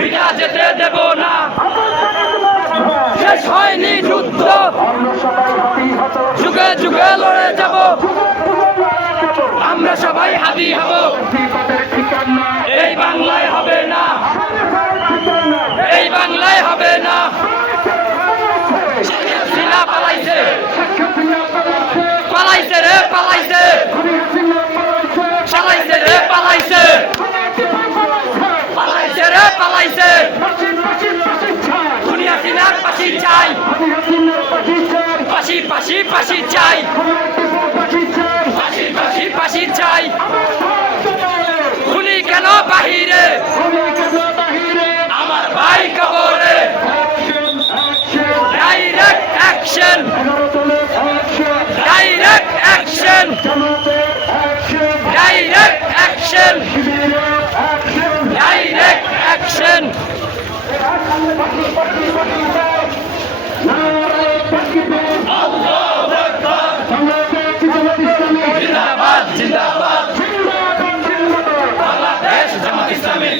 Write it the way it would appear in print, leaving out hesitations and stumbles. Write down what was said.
বিনা যেতে দেব না, শেষ হয়নি যুদ্ধ, যুগে যুগে লড়ে যাব, আমরা সবাই হাদি হব, এই বাংলায় হবে না, এই বাংলায় হবে না। সিনা পালাইছে, পালাইছে রে পালাইছে, পালাইছে রে পালাইছে, পালাইছে রে পালাইছে। দুনিয়া সিনার পাশি চাই, পাশি পাশি পাশি চাই, পাশি পাশি পাশি চাই। খুনি কেন বাহিরে, আমার ভাই কবরে, direct action, direct action, direct action, direct action. জিন্দাবাদ জিন্দাবাদ, বাংলাদেশ জামাত ইসলামী।